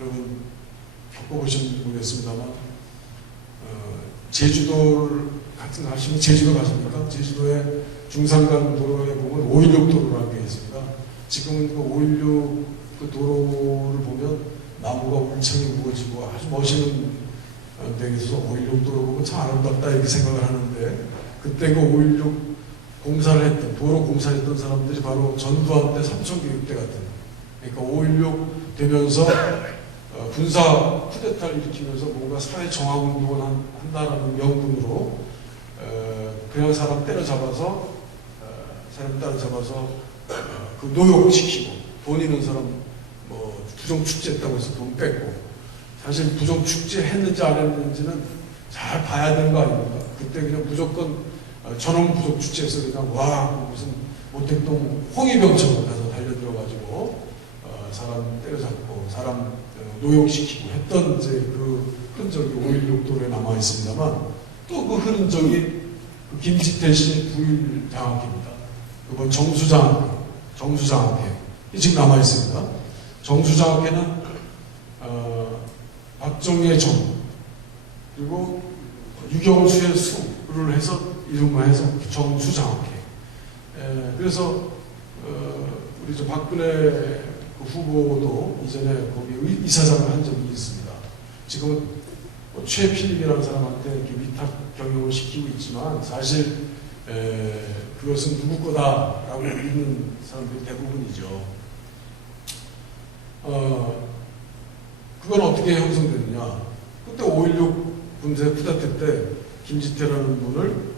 여러분 겪어보신 모르겠습니다만 제주도를 같은 거 하시면 제주도 가십니까? 제주도에 중산간 도로에 보면 516 도로라는 게 있습니다. 지금은 그 516 그 도로를 보면 나무가 울창이 우거지고 아주 멋있는 데에서 516 도로 보면 참 아름답다 이렇게 생각을 하는데, 그때 그 516 공사를 했던, 도로 공사를 했던 사람들이 바로 전두환 때 삼천교육대 같은, 그러니까 516 되면서 군사 쿠데타를 일으키면서 뭔가 사회 정화운동을 한다라는 명분으로 그냥 사람 때려잡아서 그 노역시키고, 돈 있는 사람 뭐 부정축제 했다고 해서 돈 뺏고, 사실 부정축제 했는지 안 했는지는 잘 봐야 되는 거 아닙니까? 그때 그냥 무조건 전원 부정축제에서 그냥 와 무슨 모택동 홍위병처럼 가서 달려들어가지고 사람 때려잡고 사람 노역시키고 했던 이제 그 흔적이 5.16 도로에 남아 있습니다만, 또 그 흔적이 그 김지태 씨의 부일 장학회입니다. 그건 정수장학회 지금 남아 있습니다. 정수장학회는 박정희의 정 그리고 유경수의 수를 해서 이름만 해서 정수장학회. 그래서 우리 저 박근혜 후보도 이전에 거기 이사장을 한 적이 있습니다. 지금은 최필립이라는 사람한테 이렇게 위탁 경영을 시키고 있지만, 사실 그것은 누구 거다라고 믿는 사람들이 대부분이죠. 그건 어떻게 형성됐느냐? 그때 5.16 군사 쿠데타 때 김지태라는 분을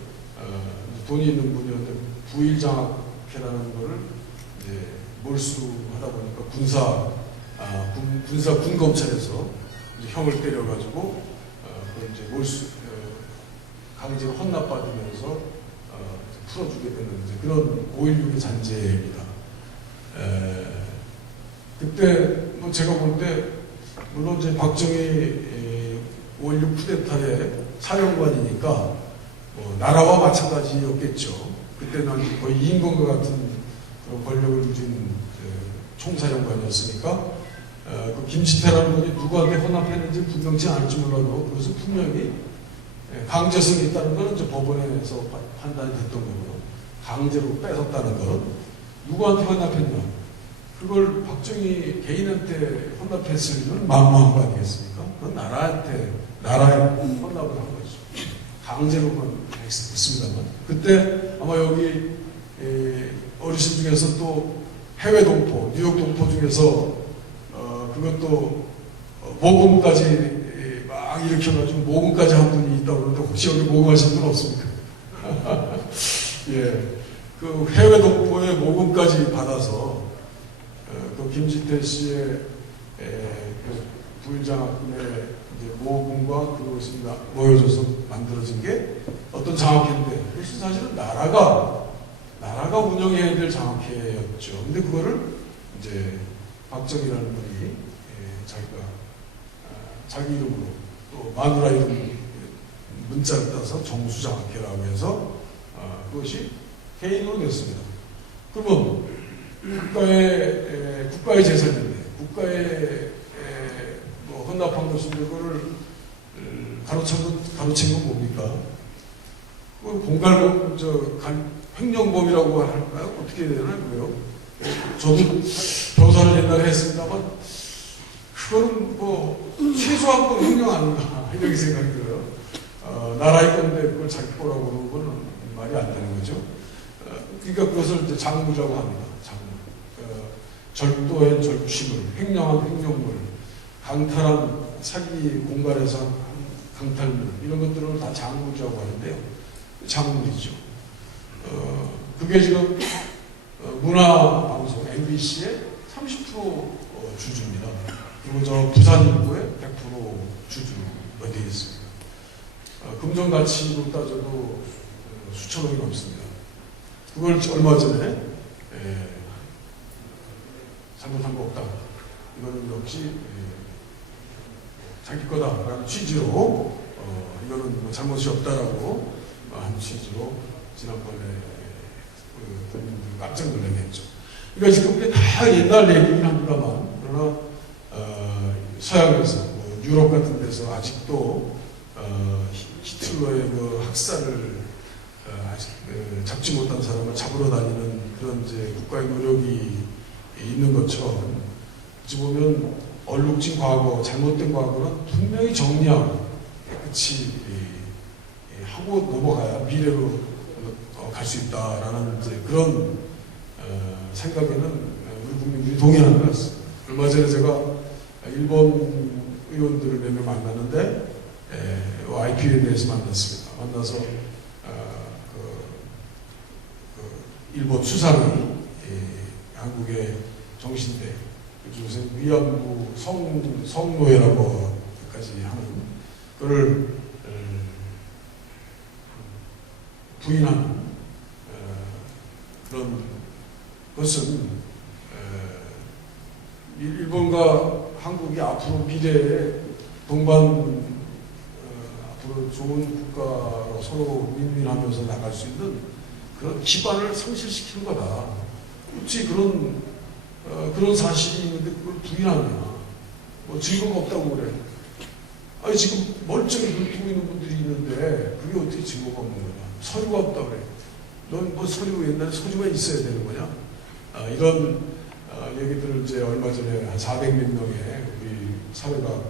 돈이 있는 분이었는데 부일장학회라는 거를 이제 몰수하다 보니까 군검찰에서 이제 형을 때려가지고 그걸 이제 강제로 헌납받으면서 풀어주게 되는 이제 그런 5.16의 잔재입니다. 그때 뭐 제가 볼 때 물론 이제 박정희 5.16 쿠데타의 사령관이니까 나라와 마찬가지였겠죠. 그때는 거의 임금과 같은 그런 권력을 누린 총사령관이었으니까 그 김지태라는 분이 누구한테 헌납했는지 분명치 않을지 몰라도 그것은 분명히 강제성이 있다는 것은 이제 법원에서 판단이 됐던 거고요. 강제로 뺏었다는 것. 누구한테 헌납했냐? 그걸 박정희 개인한테 헌납했을 리는 만무한 거 아니겠습니까? 그건 나라에 헌납을 한 거죠. 강제로만 했습니다만. 그때 아마 여기 어르신 중에서 또 해외 동포, 뉴욕 동포 중에서 그것도 모금까지 막 일으켜가지고 모금까지 한 분이 있다고 그러는데, 혹시 여기 모금하신 분 없습니까? 예, 그 해외 동포의 모금까지 받아서 그 김지태 씨의 그 부일장학금의 모금과 그것이 모여져서 만들어진 게 어떤 장학회인데, 그것은 사실은 나라가 운영해야 될 장학회였죠. 근데 그거를 이제 박정희라는 분이 자기 이름으로 또 마누라 이름 문자를 따서 정수장학회라고 해서 그것이 개인으로 됐습니다. 그러면 국가의 재산인데 국가의 헌납한 것인데 그거를 가로챈 건 뭡니까? 공갈범, 횡령범이라고 할까요? 어떻게 해야 되나요? 저도 변호사를 옛날에 했습니다만, 그거는 뭐 최소한 건 횡령 아닌가 이렇게 생각이 들어요. 나라의 건데 그걸 자기 거라고 그러는 거는 말이 안 되는 거죠. 그러니까 그것을 이제 장부라고 합니다. 장부. 절도한 절취물, 횡령한 횡령물, 강탈한 사기 공갈에서 한 강탈물, 이런 것들을 다 장부라고 하는데요. 장물이죠. 그게 지금 문화방송 MBC의 30% 주주입니다. 그리고 저 부산 인구의 100% 주주가 되어 있습니다. 금전 가치로 따져도 수천억이 넘습니다. 그걸 얼마 전에 잘못한 거 없다. 이거는 역시 자기 거다라는 취지로 이거는 뭐 잘못이 없다라고 한 취지로 지난번에 국민들 깜짝 놀라게 했죠. 그러니까 지금 이게 다 옛날 얘기긴 합니다만, 그러나 서양에서 유럽 같은 데서 아직도 히틀러의 그 학살을 아직 잡지 못한 사람을 잡으러 다니는 그런 이제 국가의 노력이 있는 것처럼 어찌 보면 얼룩진 과거, 잘못된 과거는 분명히 정리하고 깨끗이 하고 넘어가야 미래로 갈 수 있다라는 이제 그런 생각에는 우리 국민들이 동의하는 것 같습니다. 얼마 전에 제가 일본 의원들을 몇 명 만났는데 IP에 대해서 만났습니다. 만나서 일본 수상이 한국의 정신대 요새 위안부 성노예라고까지 하는 그를 부인하는 그런 것은 일본과 한국이 앞으로 미래에 동반 앞으로 좋은 국가로 서로 윈윈하면서 나갈 수 있는 그런 기반을 상실시키는 거다. 어찌 그런 사실이 있는데 그걸 부인하냐. 뭐 증거가 없다고 그래. 아니 지금 멀쩡히 눈뜨고 있는 분들이 있는데 그게 어떻게 증거가 없는 거냐. 서류가 없다고 그래. 넌 뭐 서류 옛날에 서류가 있어야 되는 거냐. 이런 얘기들을 이제 얼마 전에 한 400몇 명의 우리 사회가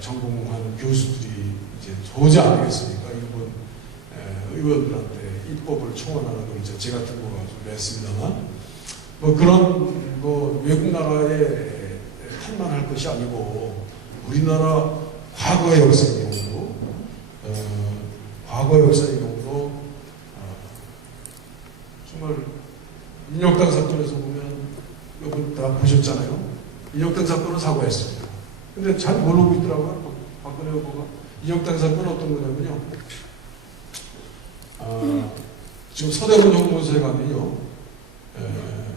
전공하는 교수들이 이제 도저히 안 되겠으니까 일본 의원들한테 입법을 청원하는 걸 이제 제가 들고 가서 냈습니다만 뭐 그런 뭐 외국 나라에 한만할 것이 아니고 우리나라 과거의 역사의 경우도 과거의 역사의 경우도 정말 인혁당 사건에서 보면 여러분 다 보셨잖아요. 인혁당 사건은 사과했습니다. 근데 잘 모르고 있더라고요. 박근혜 후보가. 인혁당 사건은 어떤 거냐면요. 지금 서대문 형무소에 가면요.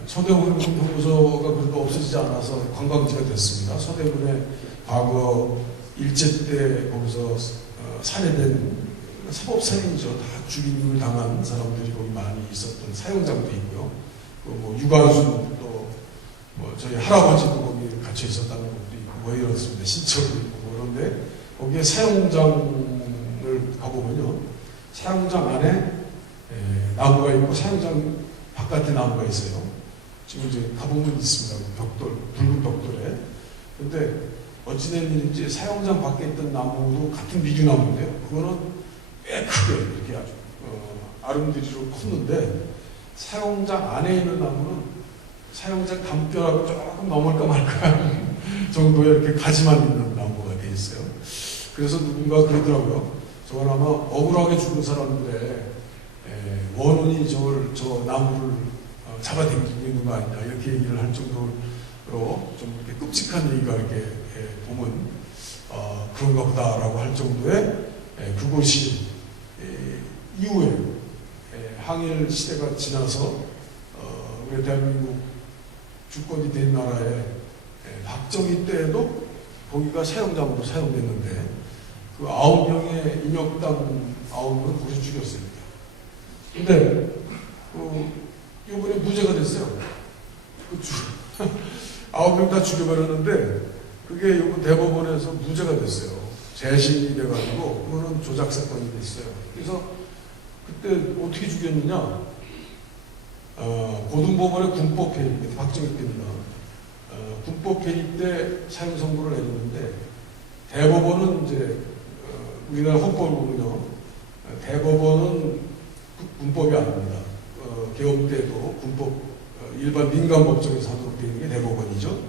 서대문 형무소가 그래도 없어지지 않아서 관광지가 됐습니다. 서대문에 과거 일제 때 거기서 살해된 사법살인이죠. 다 죽임을 당한 사람들이 거기 많이 있었던 사형장도 있고요. 뭐 유관순 또 뭐 저희 할아버지도 거기 갇혀 있었다는 것도 있고 뭐 이렇습니다. 신척도 있고 뭐 그런데 거기에 사형장을 가보면요. 사형장 안에 나무가 있고 사형장 바깥에 나무가 있어요. 지금 이제 가보면 있습니다. 벽돌, 붉은 벽돌에. 근데 어찌된 일인지 사형장 밖에 있던 나무도 같은 미주나무인데요. 그거는 꽤 크게 이렇게 아주 아름드리로 컸는데 사형장 안에 있는 나무는 사형장 담벼락을 조금 넘을까 말까 정도의 이렇게 가지만 있는 나무가 돼 있어요. 그래서 누군가 그러더라고요. 저건 아마 억울하게 죽은 사람들의 원혼이 저 나무를 잡아당기고 있는 거 아니냐 이렇게 얘기를 할 정도로 좀 이렇게 끔찍한 얘기가 이렇게 보면 그런가 보다라고 할 정도의 그곳이 이후에 항일 시대가 지나서 우리 대한민국 주권이 된 나라에 박정희 때에도 거기가 사형장으로 사용됐는데 그 9명의 인혁당 9명을 거기서 죽였습니다. 근데 이번에 무죄가 됐어요. 9명 다 죽여버렸는데 그게 이번 대법원에서 무죄가 됐어요. 재심이 돼가지고 그거는 조작 사건이 됐어요. 그래서 그때 어떻게 죽였느냐? 고등법원의 군법회의, 박정희 때입니다. 군법회의 때 사형 선고를 내렸는데 대법원은 이제 우리나라 헌법을 보면요, 대법원은 군법이 아닙니다. 개헌 때도 군법 일반 민간 법정에서 하도록 되어 있는 게 대법원이죠.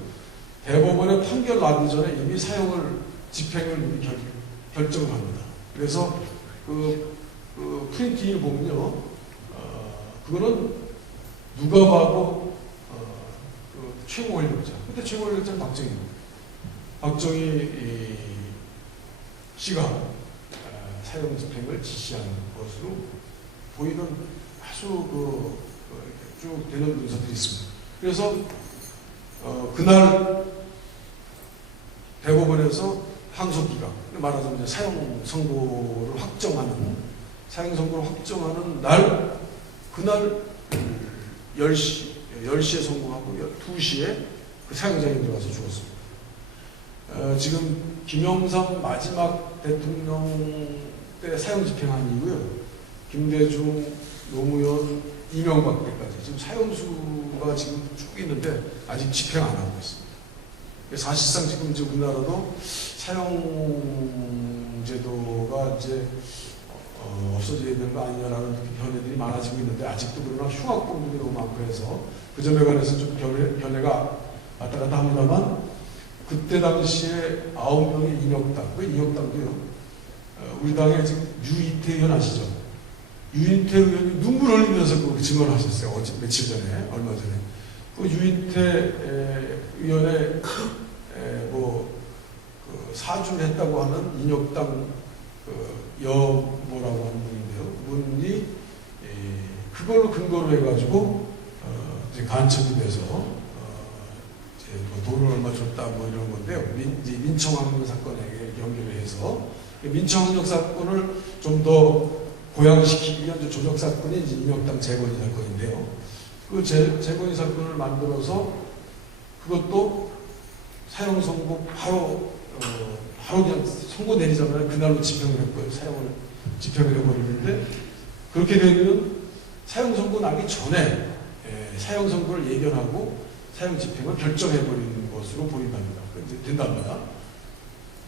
대법원의 판결 나기 전에 이미 사형을 집행을 이미 결정을 합니다. 그래서 그 프린팅을 보면요, 그거는 누가 봐도 최고 권력자. 그때 최고 권력자는 박정희입니다. 박정희 씨가 사형 집행을 지시한 것으로 보이는 아주 쭉 되는 문서들이 있습니다. 그래서 그날 대법원에서 항소기각, 말하자면 사형 선고를 확정하는 날, 그날 10시에 선고하고 2시에 그 사형장에 들어가서 죽었습니다. 지금 김영삼 마지막 대통령 때 사형 집행한 이후에 김대중, 노무현, 이명박 때까지 지금 사형수가 지금 쭉 있는데 아직 집행 안 하고 있습니다. 사실상 지금 이제 우리나라도 사형 제도가 이제 없어져야 되는 거 아니냐라는 견해들이 많아지고 있는데 아직도 그러나 흉악범들이 너무 많고 해서 그 점에 관해서 좀 견해가 왔다 갔다 합니다만 그때 당시에 9명의 인혁당, 그 인혁당도요. 우리 당에 지금 유이태 의원 아시죠? 유인태 의원이 눈물 흘리면서 그 증언을 하셨어요. 어제 며칠 전에, 얼마 전에. 그 유인태 의원의 그 사주를 했다고 하는 인혁당 여모라고 하는 분인데요. 그분이 그걸로 근거로 해가지고 이제 간첩이 돼서 이제 뭐 돈을 얼마 줬다 뭐 이런 건데요. 이제 민청학력 사건에 연결을 해서 민청학력 사건을 좀 더 고양시키기 위한 조작 사건이 이제 인혁당 재건이 사건인데요. 그 재건이 사건을 만들어서 그것도 사형 선고 바로 그냥 선고 내리자마자 그날로 집행을 했고요. 집행을 해버리는데 그렇게 되면 사형 선고 나기 전에 사형 선고를 예견하고 사형 집행을 결정해버리는 것으로 보인답니다. 이제 된답니다.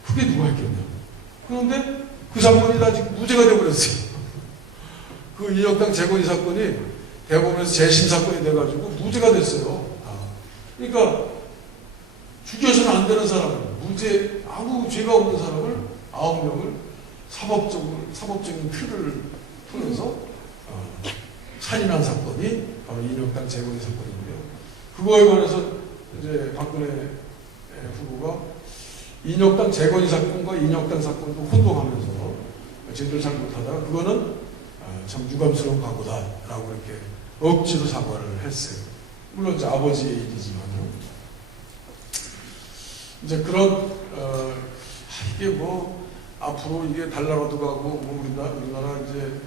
그게 누가 했겠냐. 그런데 그 사건이 다 지금 무죄가 되어버렸어요. 그 인혁당 재건이 사건이 대법원에서 재심 사건이 돼가지고 무죄가 됐어요. 그러니까 죽여서는 안 되는 사람을 무죄 아무 죄가 없는 사람을 9명을 사법적인 틀을 통해서 살인한 사건이 바로 인혁당 재건이 사건이고요. 그거에 관해서 이제 박근혜 후보가 인혁당 재건이 사건과 인혁당 사건도 혼동하면서 제대로 잘 못하다가 그거는 참 유감스러운 과거다라고 이렇게 억지로 사과를 했어요. 물론 이제 아버지의 일이지만요. 이제 그런 이게 뭐 앞으로 이게 달나라도 가고 뭐 우리나라 이제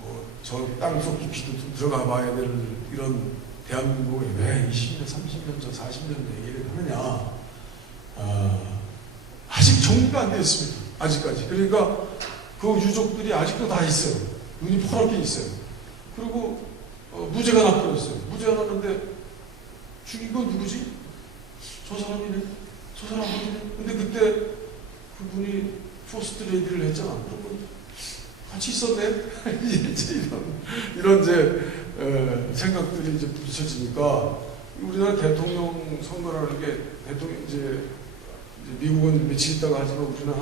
뭐 저 땅속 깊이도 좀 들어가 봐야 될 이런 대한민국이 왜 20년, 30년 전, 40년 얘기를 하느냐. 아직 정리가 안 됐습니다. 아직까지. 그러니까 그 유족들이 아직도 다 있어요. 눈이 퍼렇게 있어요. 그리고 무죄가 나버렸어요. 무죄가 났는데 죽인 건 누구지? 저 사람이네. 저 사람이네. 근데 그때 그분이 포스트 레이디를 했잖아. 그러면 같이 있었네. 이런 이제 생각들이 이제 부딪혀지니까 우리나라 대통령 선거라는 게 대통령 이제 미국은 며칠 있다가 하지만 우리는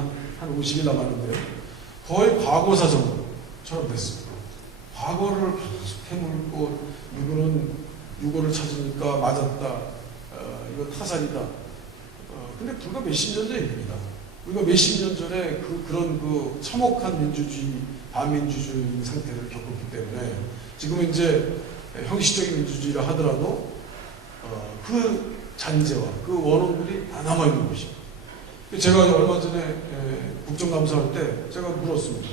한 50일 남았는데요. 거의 과거사전처럼 됐습니다. 과거를 계속 해물고 누구는 유고를 찾으니까 맞았다. 이거 타살이다. 근데 불과 몇십 년 전 얘기입니다. 우리가 몇십 년 전에 그런 참혹한 민주주의, 반민주주의 상태를 겪었기 때문에 지금은 이제 형식적인 민주주의라 하더라도 그 잔재와 그 원혼들이 다 남아있는 것입니다. 제가 얼마 전에 국정감사할 때 제가 물었습니다.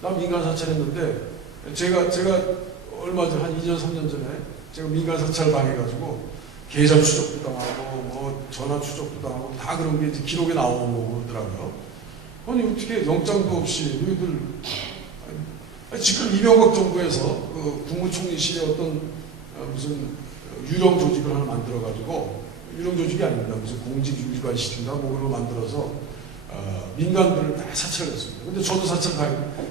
나 민간 사찰했는데 제가 얼마 전 한 2년 3년 전에 제가 민간 사찰 당해가지고 계좌 추적도 당하고 뭐 전화 추적도 당하고 다 그런 게 이제 기록에 나오고 그러더라고요. 아니 어떻게 영장도 없이 너희들 지금 이명박 정부에서 그 국무총리실에 어떤 무슨 유령 조직을 하나 만들어가지고 유령 조직이 아닙니다. 무슨 공직유지관실인가 뭐 그런 거 만들어서 민간들을 다 사찰했습니다. 근데 저도 사찰 다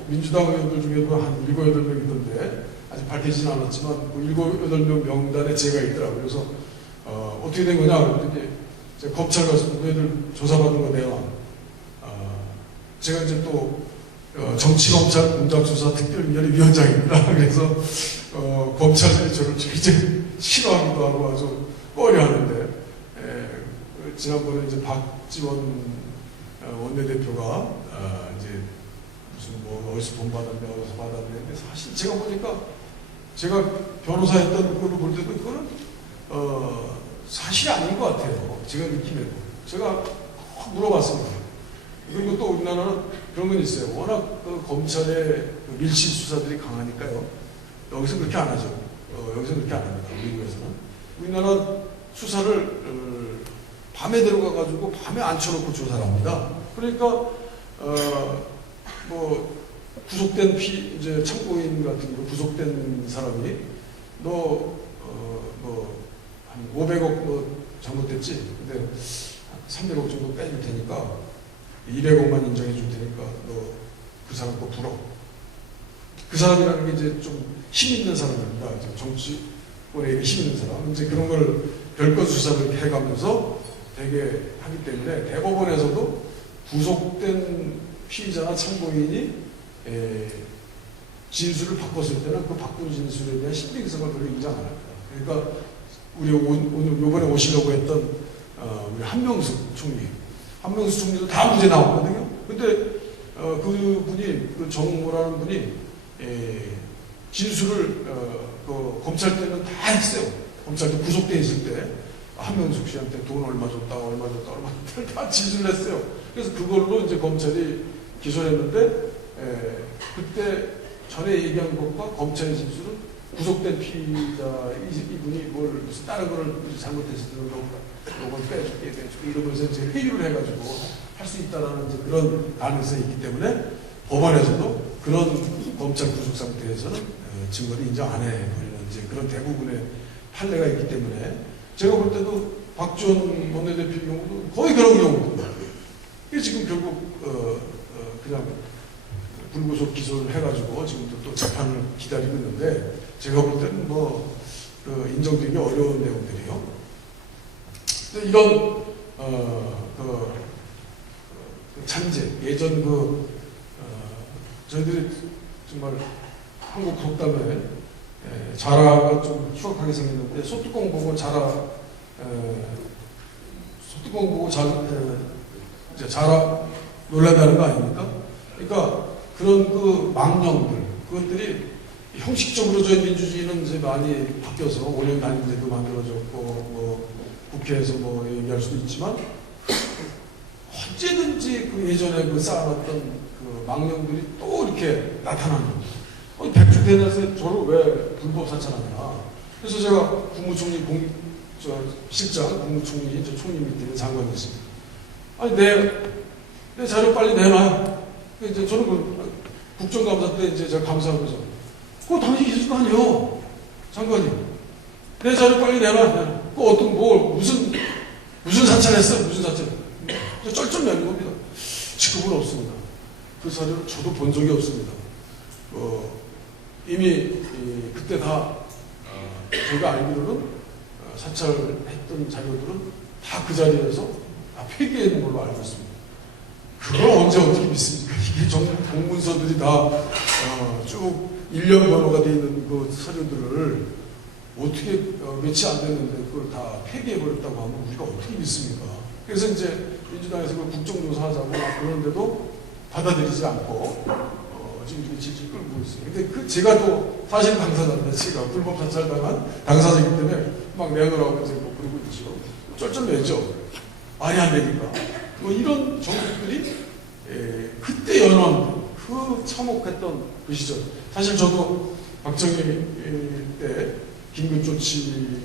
민주당 의원들 중에도 한 7, 8명 있던데 아직 밝혀지진 않았지만 그 7, 8명 명단에 제가 있더라고요. 그래서 어떻게 된 거냐 그랬더니 제가 검찰 가서 너희들 조사받은 거 내놔. 제가 이제 또 정치검찰 공작수사 특별위원회 위원장입니다. 그래서 검찰들이 저를 굉장히 싫어하기도 하고 아주 꺼려하는데 지난번에 이제 박지원 원내대표가 이제 무슨 뭐 어디서 돈 받았냐 어디서 받았는데 사실 제가 보니까 제가 변호사였던 걸로 볼 때도 그거는 사실이 아닌 것 같아요. 제가 느끼면 제가 물어봤습니다. 그리고 또 우리나라는 그런 건 있어요. 워낙 그 검찰의 그 밀실 수사들이 강하니까요. 여기서 그렇게 안 하죠. 여기서 그렇게 안 합니다. 미국에서는. 우리나라 수사를 밤에 들어가가지고 밤에 앉혀놓고 조사를 합니다. 그러니까 뭐 구속된 이제 참고인 같은 거 구속된 사람이 너 한 500억 뭐 잘못됐지? 근데 300억 정도 빼줄 테니까 200억만 인정해 줄 테니까 너 그 사람 거 불어. 그 사람이라는 게 이제 좀 힘 있는 사람입니다. 정치권에 힘 있는 사람. 이제 그런 걸 별거 수사를 해가면서 되게 하기 때문에 대법원에서도 구속된 피의자나 참고인이 진술을 바꿨을 때는 그 바꾼 진술에 대한 신빙성을 별로 인정 안 합니다. 그러니까 우리 오늘 요번에 오시려고 했던 우리 한명숙 총리, 한명숙 총리도 다 무죄 나왔거든요. 근데 그분이 그 정모라는 분이 진술을 검찰 때는 다 했어요. 검찰 때 구속돼 있을 때 한명숙 씨한테 돈 얼마 줬다 다 진술을 했어요. 그래서 그걸로 이제 검찰이 기소를 했는데 그때 전에 얘기한 것과 검찰의 진술은 구속된 피의자 이분이 뭘 무슨 다른 거를 잘못했을 때는 이걸 빼줄게 이러면서 이제 회유를 해가지고 할 수 있다라는 이제 그런 가능성이 있기 때문에 법원에서도 그런 검찰 구속 상태에서는 증거를 인정 안 해버리는 이제 그런 대부분의 판례가 있기 때문에 제가 볼 때도 박지원 원내대표의 경우도 거의 그런 경우입니다. 이게 지금 결국 그냥 불구속 기소를 해가지고 지금도 또 재판을 기다리고 있는데 제가 볼 때는 인정되기 어려운 내용들이요. 이런 잔재 예전 저희들이 정말 한국 독담에 자라가 좀 추억하게 생겼는데 소뚜껑 보고 자라 자라 놀란다는 거 아닙니까? 그러니까 그런 그 망령들 그것들이 형식적으로 저희 민주주의는 이제 많이 바뀌어서 5년 단임제도 만들어졌고 뭐 국회에서 뭐 얘기할 수도 있지만 언제든지 그 예전에 그 쌓아놨던 그 망령들이 또 이렇게 나타나는 거예요. 백주대낮에 저를 왜 불법 사찰하냐. 그래서 제가 국무총리 실장 국무총리 저 총리 밑에 장관이었습니다. 아니 내 자료 빨리 내놔요. 이제 저는 국정감사 때 이제 제가 감사하면서 그거 당연히 있을 거 아니에요. 장관이 내 자료 빨리 내놔. 그 어떤 무슨 사찰했어? 무슨 사찰? 쩔쩔매는 겁니다. 지금은 없습니다. 그 사료를 저도 본 적이 없습니다. 이미 그때 다 제가 알기로는 사찰했던 자료들은 다 그 자리에서 다 폐기했는 걸로 알고 있습니다. 그걸 언제 어떻게 믿습니까? 이게 정부 공문서들이 다 쭉 1년 번호가 되어 있는 그 서류들을 어떻게 며칠 안 됐는데 그걸 다 폐기해버렸다고 하면 우리가 어떻게 믿습니까? 그래서 이제 민주당에서 그 국정조사 하자고 그러는데도 받아들이지 않고 지금 이렇게 질질 끌고 있어요. 근데 제가 또 사실 당사자인데 제가 불법 사찰당한 당사자이기 때문에 막 내놓으라고 이제 뭐 그러고 있죠. 쩔쩔매죠. 말이 안 되니까. 뭐 이런 정부들이 그때 연원 그 참혹했던 그 시절. 사실 저도 박정희 때 긴급조치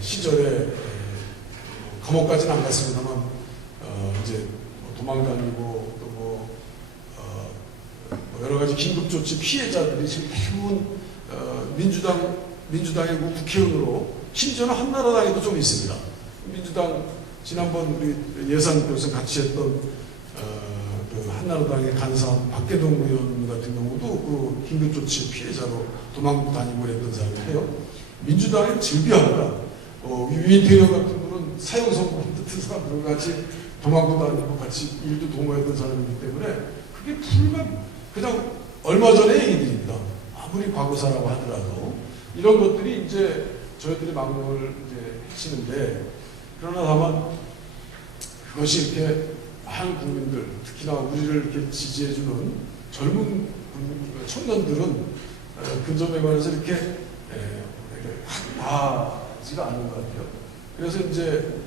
시절에 감옥까지는 안 갔습니다만 이제 도망다니고 또 여러 가지 긴급조치 피해자들이 지금 대부분 민주당의 국회의원으로 심지어는 한나라당에도 좀 있습니다. 민주당 지난번 우리 예산 결선 같이 했던 그 한나라당의 간사 박계동 의원 같은 경우도 그 긴급조치 피해자로 도망다니고 그랬던 사람이에요. 민주당은 즐겨합니다. 유인태영 같은 분은 사형선고 같은 사람들과 같이 도망도 다니고 같이 일도 도모했던 사람이기 때문에 그게 그냥 얼마 전의 얘기들입니다. 아무리 과거사라고 하더라도 이런 것들이 이제 저희들이 망명을 이제 해치는데 그러나 다만 그것이 이렇게 많은 국민들 특히나 우리를 이렇게 지지해주는 젊은 청년들은 그 점에 관해서 이렇게 하지가 않는 것 같아요. 그래서 이제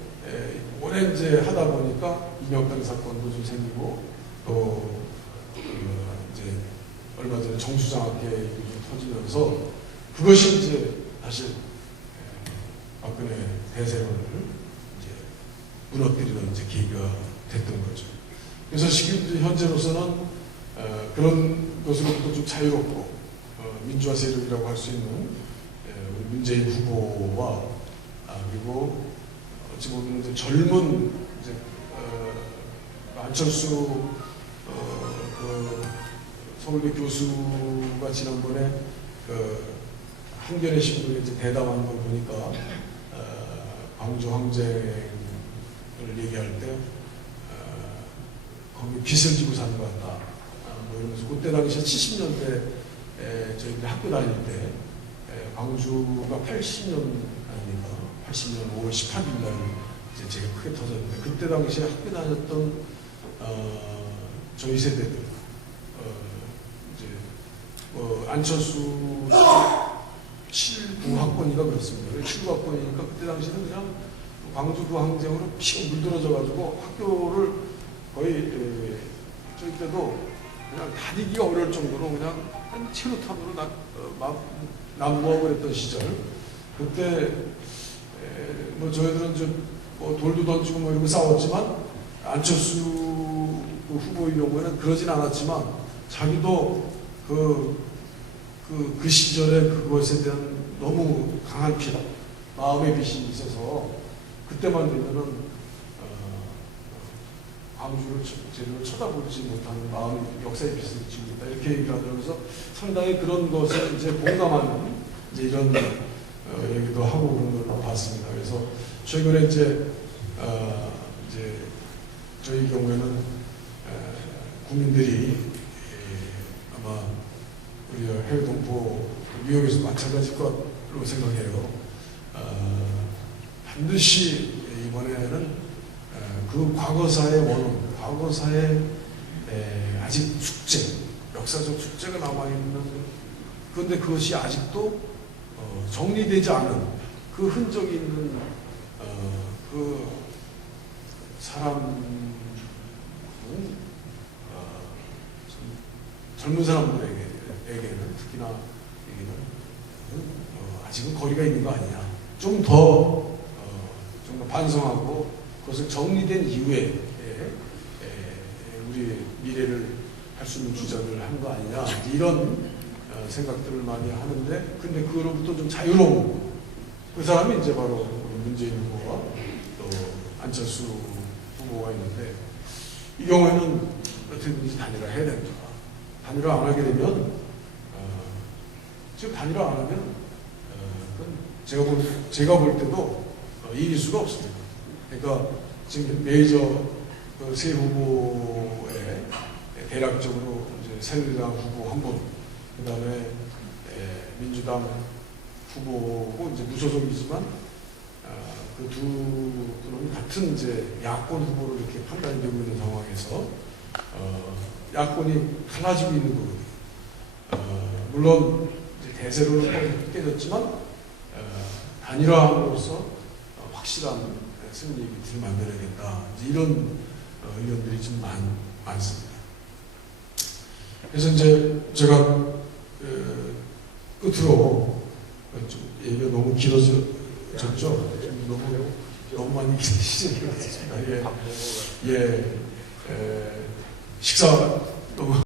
오래 이제 하다 보니까 이명박 사건도 좀 생기고 또 이제 얼마 전에 정수장학회 좀 터지면서 그것이 이제 사실 박근혜 대세론을 무너뜨리는 이제 계기가 됐던 거죠. 그래서 지금 현재로서는 그런 것으로부터 좀 자유롭고 민주화 세력이라고 할 수 있는 우리 문재인 후보와 그리고 어찌 보면 이제 젊은 이제 안철수 그 서울대 교수가 지난번에 한겨레 신문에 이제 대담한 걸 보니까 광주 항쟁을 얘기할 때 거기 빚을 지고 사는 것 같다. 뭐 이러면서 그때 당시에 70년대 저희 학교 다닐 때 광주가 80년 아닙니까? 80년 5월 18일 날 이제 제가 크게 터졌는데 그때 당시에 학교 다녔던 저희 세대들 이제 안철수 79학번이가 그렇습니다. 79학번이니까 그때 당시는 그냥 광주 그 항쟁으로 피가 물들어져가지고 학교를 거의 저희 때도 그냥 다니기가 어려울 정도로 그냥 한 체류탄으로 난무하고 그랬던 시절. 그때 뭐 저희들은 뭐 돌도 던지고 뭐 이러고 싸웠지만 안철수 그 후보의 경우에는 그러진 않았지만 자기도 그 시절에 그것에 대한 너무 강한 빚, 마음의 빚이 있어서 그때만 되면은 광주를 제대로 쳐다보지 못하는 마음의 역사의 빚을 지고 있다 이렇게 얘기를 하면서 상당히 그런 것을 이제 공감하는 이제 이런 얘기도 하고 그런 걸 봤습니다. 그래서 최근에 이제 저희 경우에는 국민들이 아마 우리 해외 동포 뉴욕에서 마찬가지일 거로 생각해요. 반드시 이번에는 그 과거사의 원혼, 과거사의 아직 축제, 역사적 축제가 남아있는, 그런데 그것이 아직도 정리되지 않은 그 흔적이 있는 그 사람, 젊은 사람들에게는 특히나 아직은 거리가 있는 거 아니냐. 좀 더 반성하고 그것을 정리된 이후에 우리 미래를 할 수 있는 주장을 한 거 아니냐. 이런 생각들을 많이 하는데, 근데 그로부터 좀 자유로운 그 사람이 이제 바로 문재인 후보와 또 안철수 후보가 있는데, 이 경우에는 어떻게든지 단일화 해야 된다. 단일화 안 하게 되면 지금 단일화 안 하면 제가 볼 때도 이길 수가 없습니다. 그러니까 지금 메이저 세 후보에 대략적으로 이제 새누리당 후보 한 분, 그다음에 민주당 후보고 이제 무소속이지만 그 두 분은 같은 이제 야권 후보로 이렇게 판단이 되고 있는 상황에서 야권이 갈라지고 있는 거거든요. 물론 이제 대세로는 깨졌지만 단일화함으로써 확실한 승리 기틀을 만들어야겠다. 이런 의견들이 좀 많습니다. 그래서 이제 제가 끝으로 좀 얘기가 너무 길어졌죠. 너무 많이 길어지셨습니다. 식사 너무